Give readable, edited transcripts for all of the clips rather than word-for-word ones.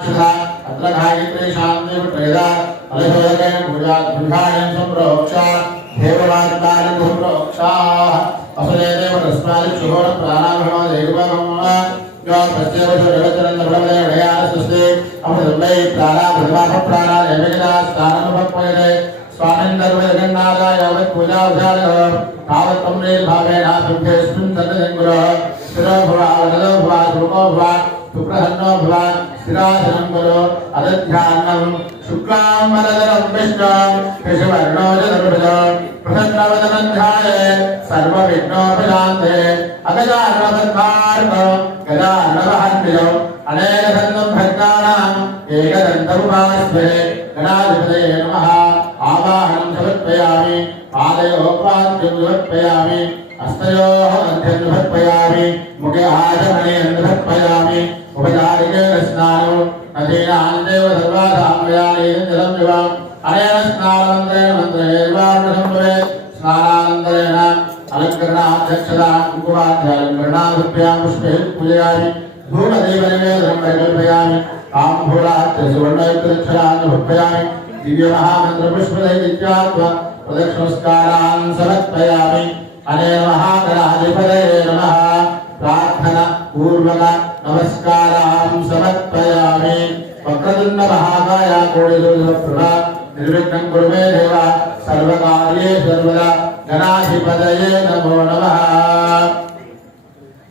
अत्र गायत्री शांति प्रेदा अलशोदकेन पूजा दुर्गायं संप्रोक्षा देववाक्तानि संप्रोक्षा असदेव तस्मात् शुभोर प्राणाभव देवभव यो प्रत्येव जगतरन ब्रह्मदेव दयासस्ते अमृतमय प्राणाभव प्राणा देवगिरा स्थानमपयते स्वामिन् सर्वजगन्नाथाय वत् पूजा उदारः तावत् तम्रे भावेन तुभ्यस्मिन् तन्नगुरः शिरो भव वदनो भव सुखो भव सुप्रसन्नो भव स्थिरासनं कुरु अदध्यान्नं शुक्लाम्बरधरं विष्णुं कृष्णवर्णो चतुर्भुजं प्रसन्नवदनं ध्यायेत् सर्वविघ्नोपशान्ते अगजाननपद्मार्गं गजाननवहन्विजम् अनेकदन्तं भक्तानाम् एकदन्तमुपास्महे गणाधिपतये नमः आवाहनं समर्पयामि पादयोः पाद्यं समर्पयामि हस्तयोः मध्यं समर्पयामि मुखे आचमनीयं समर्पयामि उपचारिकेण स्नानं नदीनान्देव सर्वासाम्यानि जलं विवाम् अनेन स्नानानन्तरेण मन्त्रेर्वाणसम्भवे स्नानानन्तरेण अलङ्करणाध्यक्षता कुङ्कुमाध्यालङ्करणाभ्यां पुष्पैः पूजयामि धूपदीपनिवेदनं परिकल्पयामि ताम्बूलात्यसुवर्णयुक्तदक्षिणान् समर्पयामि दिव्यमहामन्त्रपुष्पदैत्यात्वा प्रदक्षिणस्कारान् समर्पयामि अनेन महागणाधिपतये नमः प्रार्थना पूर्वक नमस्कारान् समर्पयामि वक्रतुण्ड महाकाय कोटिसूर्यप्रभा निर्विघ्नं कुरु मे देव सर्वकार्येषु सर्वदा गणाधिपतये नमो नमः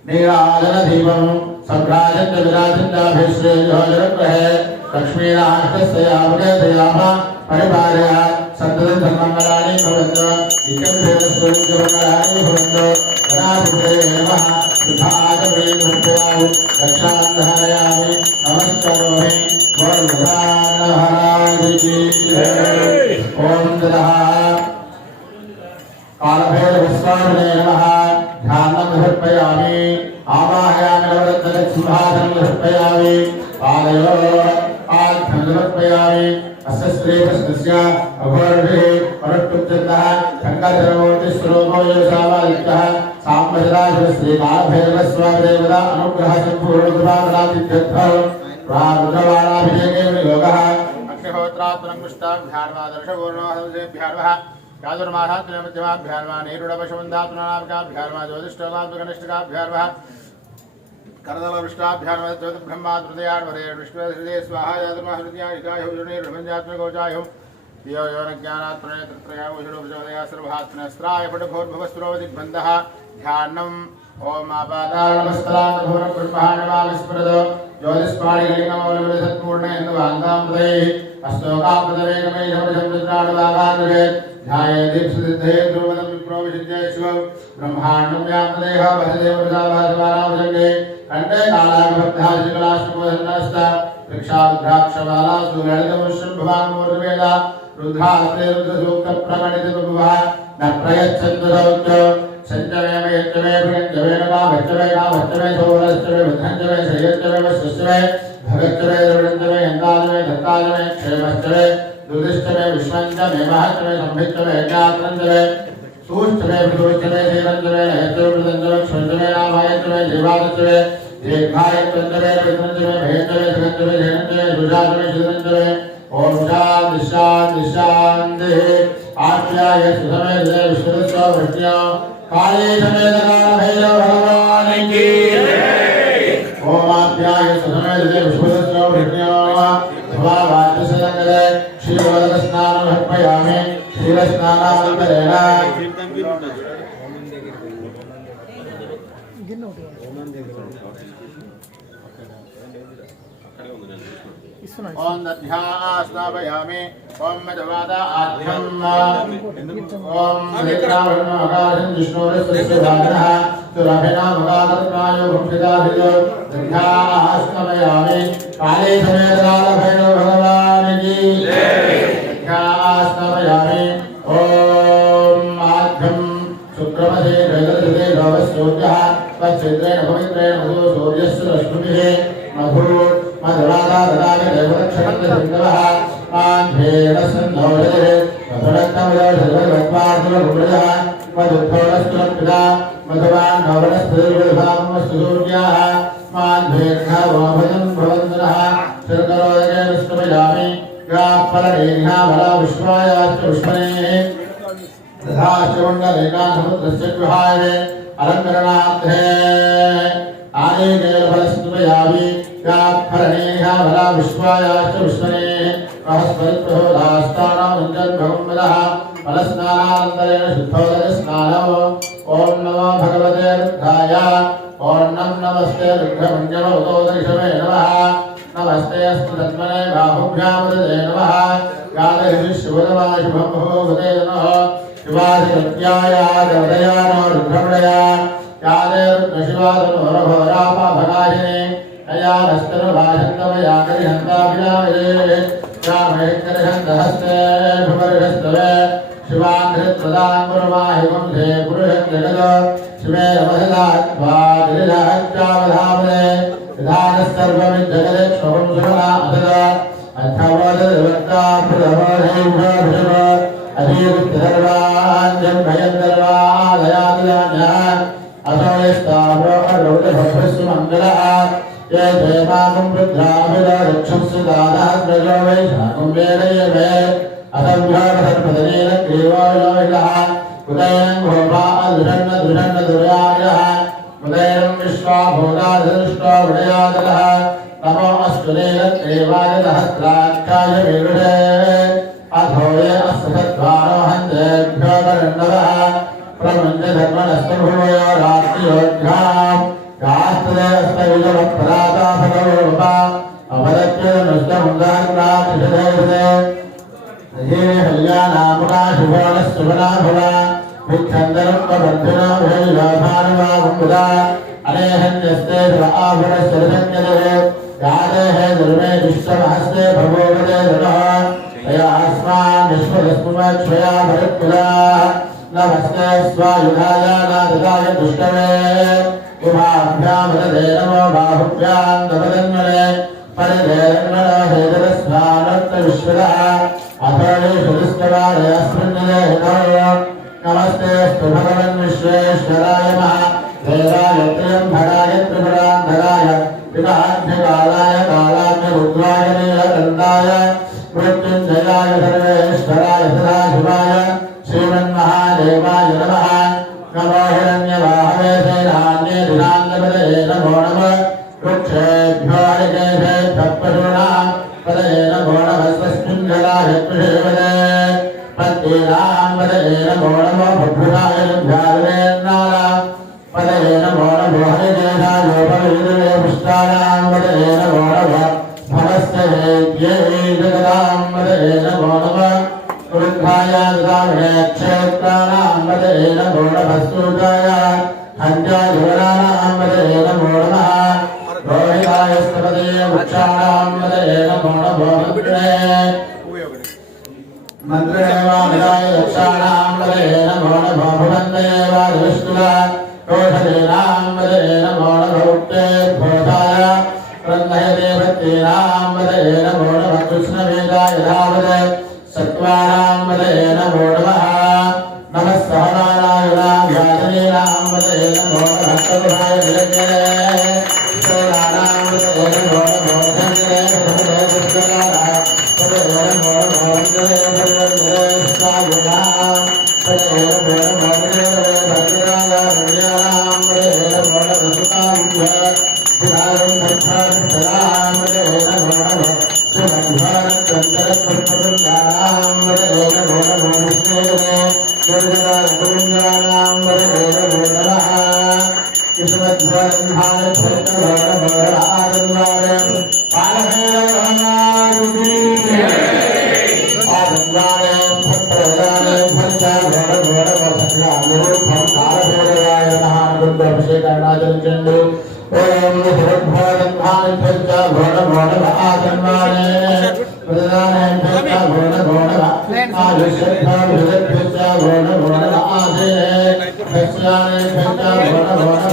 नीराजनदीपं सम्भ्राजन्त विराजन्ताभिश्रेयोजनग्रहे लक्ष्मीनाथस्यामगेतयाम परिपालय सन्ततं धर्मङ्गलानि भवन्तु नित्यं देवस्तुतिमङ्गलानि भवन्तु गणाधिपतये नमः कृताजमेनमुपयामि रक्षान्धारयामि नमस्करोमि महाराज की जय। ओम ततः कालभैरवस्वामिने नमः ध्यानं समर्पयामि आवाहयामि नवरत्नसिंहासनं समर्पयामि पादयोः आघ्नं समर्पयामि अस्य श्रीकृष्णस्य अघोरभिः अनुष्टुप्तः शङ्करमूर्तिस्वरूपो योषावादित्यः साम्बजराजः श्रीकालभैरवस्वामिदेवता अनुग्रहसम्पूर्णकृपाकरातिथ्यर्थः प्रारुद्रवाणाभिषेकेन योगः अग्निहोत्रात्मनङ्गुष्टाभ्यार्वादर्शपूर्णोहंसेभ्यार्वः चातुर्मासात्मध्यमाभ्यार्वा नीरुडपशुबन्धात्मनाभ्यार्वा ज्योतिष्ठोगात्मकनिष्ठकाभ्यार्वः करदलवृष्टाभ्यार्वा ज्योतिर्ब्रह्मात्मृतयार्वरे विष्णुहृदये स्वाहा यातुर्महृदयायुष्टायुर्निर्भञ्जात्मकोचायुः यो योनज्ञानात्मनेत्रत्रयावुषुडोपशोदया सर्वहात्मनस्त्राय पटभोर्भवस्त्रोदिग्बन्धः ध्यानम् ओम आपादानमस्तलानभूरब्रह्माण्डमाविस्मृतो ज्योतिष्पाणिलिङ्गमौलविसत्पूर्णेन्दुवान्तामृतैः अस्तोकापदवेगमैषमृषमृत्राणुवागान्विषेत् ध्याये दीप्सुसिद्धये ध्रुवदं विप्रोविशिज्येष्व ब्रह्माण्डं व्याप्तदेहः वसुदेवृषाभासवानावशङ्गे कण्ठे कालाभक्तः शिकलाष्टकोसन्नस्त वृक्षारुद्राक्षमाला सुललितमुष्यम्भवान्मूर्तिवेदा रुद्रास्ते रुद्रसूक्तप्रकटितबभुवः न प्रयच्छन्तु सौच्य संचवे यच्चवे प्रियंचवे नका भच्चवे का भच्चवे सोवरश्चवे भद्रंचवे शयच्चवे वश्चवे भगच्चवे द्रविणंचवे यंताचवे धत्ताचवे क्षेमश्चवे दुर्दिश्चवे विश्वंचवे महच्चवे संभिच्चवे यज्ञात्रंचवे सूश्चवे भृदुश्चवे सेवंचवे नयच्चवे मृदंचवे क्षुंचवे नामायच्चवे जीवादच्चवे दीर्घायच्चवे विद्रंचवे भयच्चवे जगच्चवे धेनंचवे जुषाचवे शिदंचवे ओम शांति शांति शांति आप्याय सुसमेत विश्वदस्व वृत्या काले समेत काल भैरव भगवान की जय। ओम आप्याय समेत विश्वदस्व वृत्या भवावाचसंगले श्रीवदक स्नानं समर्पयामि श्रीरस्नानानन्तरेण ओम दध्यास्नापयामि ओम मधवादा आद्यम् ओम श्रीरामकाशं विष्णुरस्य सुरभिनामकातत्रायो भुक्तिदाभियो दध्यास्नापयामि काले समेत काल भैरव भगवान की जय। दध्यास्नापयामि ओम आद्यं शुक्रमसे जगदे भवस्योजः तच्छिद्रेण पवित्रेण मधु सूर्यस्य रश्मिभिः मधु मधुराधा ददामि देवरक्षकन्दः मान्धेन सन्नोदये मधुरत्तमयोधर्मत्वार्धुरभुजः मधुत्थोरस्तुलपिता मधुवान् भवनस्थितिर्विभावमस्तु सूर्याः मान्धेन भवनं भवन्तः शिरकरोदकेन स्तुमयामि गाफलरेहा बला विश्वायाश्च विश्वने तथा शिवण्डलेका समुद्रस्य विहाय अलङ्करणार्थे आनेकेलफलस्तुमयामि गाफलरेहा बला विश्वायाश्च विश्वने सहस्रप्रहोदास्तानामञ्जन्भवम्बलः फलस्नानानन्तरेण शुद्धोदकस्नानम् ॐ नमो भगवते रुद्राय ॐ नमस्ते रुद्रमञ्जनोदोदरिषवे नमः नमस्ते अस्तु तन्मने बाहुभ्यामुदते नमः गादहिषि शिवदमाय शुभमुहूर्ते नमः शिवादित्याय देवतया नमो रुद्रमणया यादे रुद्रशिवादनोरघोरापाभगायिने नयानस्तनुभाषन्तमया करिहन्ताभिरामये रामहेकरिहन्तहस्ते भुवर्हस्तवे शिवान्धृत्प्रदाङ्गुरुमाहिवंशे पुरुषं जगद शिवे रमहदात्वादिरिलाच्चावधामने विधानः सर्वमिज्जगदेक्षुभं सुमना अथद अर्थवदविवर्ताप्रदमोधैभ्यभृशभ अधीरुद्धर्वाञ्जं भयन्दर्वादयादिलान्यः असोयस्ताम्रो अरुणभस्वस्य मङ्गलः ये देवानं रुद्राभिरक्षस्य दानः प्रजो वैशाखं वेदयमे असंभ्यापदनेन ग्रीवायोगः उदयं भोपादुषण्णदुषण्णदुर्यायः उदयं विश्वाभूतादृष्टो विडयादलः नमो अस्तुनेन ग्रीवाय सहस्राक्षाय विरुषे अथोये अस्सद्वारो हन्तेभ्यो करण्डवः प्रमुञ्च धर्मणस्तभूयो रात्रियोद्घाम् गास्तुदे अस्तविजवत्पदातापदोपा अवदत्यनुष्टमुदाग्रातिषधेषदे हे हल्यानामुना शुभोनस्तुभना भवा भिक्षन्दरं कबन्धुना भैलाभानुवामुदा अनेहन्यस्ते आभुरस्वरसंज्ञदे यादे हे दुर्मे विश्वमहस्ते भगवते नमः तया अस्मान् विश्वदस्मुमक्षया भरत्कुला नमस्ते स्वायुधाय नाददाय दुष्टवे उभाभ्यामदे नमो बाहुभ्यां दमदन्मने परिदेरन्मन हेदरस्वानर्तविश्वदः नमस्ते स्तु भगवन् विश्वेश्वराय देवाय त्र्यम्बकाय त्रिपुरान्धराय पिताभ्यकालाय कालाभ्यरुद्राय नीलकण्ठाय मृत्युञ्जयाय सर्वेश्वराय सदाशिवाय श्रीमन्महादेवाय नमः नमो हिरण्यवाहवे सेनान्ये दिनाङ्गपदये नमो नमः वृक्षेभ्यो हरिकेशेभ्यः पशूनां पदये नमो नमः स्वस्मिञ्जलाय कृषेवदे पद्येनां पदये नमो नमो भद्रुणाय लभ्यारुणेन्नारा पदये नमो नमो हरिकेशायोपविदुरे पुष्टानां पदये नमो नमः भवस्य हेद्ये जगदां पदये नमो नमः रुद्राय ददामहे क्षेत्राणां पदये नमो नमः सूताय हन्त्यायुवनानां पदये नमो नमः रोहिताय स्तपदये वृक्षाणां पदये नमो नमो मन्त्रिणे वामिदाय यक्षाणां पदये नमो नमो भुवन्दये वादिविष्णुला रोषधीनां पदये नमो नमो उक्तेर्भोधाय ब्रह्मय देवत्येनां पदये नमो नमः कृष्णवेदाय धावते सत्त्वानां पदये नमो नमः नमः सहनारायणां याजनीनां पदये नमो नमः तदुभाय विरज्ञे सेनानां पदये नमो नमो धन्ये धन्ये पुष्कराः पदये नमो नमो वन्दे भगवन्ते स्वायुनां पदये नमो नमो वन्दे भद्राय रम्याणां पदये नमो नमः सुताभ्य पुराणं भद्रां सदां पदये नमो नमः सुमध्वानं चन्द्रपद्मवृन्दानां पदये नमो नमो विष्णुदेवे दुर्गदाकुञ्जानां पदये नमो नमः विष्णुध्वरन्धाय भक्तभोरभोरादन्वारे पालभैरवारुति आदन्वारे भक्तप्रदाने भक्तभोरभोरभोरभक्तानुरूपं कालभैरवाय महानुरुद्राभिषेकाणाचरिचण्डु ओम भगवद्भाय भक्तभोरभोरभोरादन्वारे प्रदाने भक्तभोरभोरभोर आयुष्यभोरभोरभोर आदे भक्ष्याने भक्तभोरभोर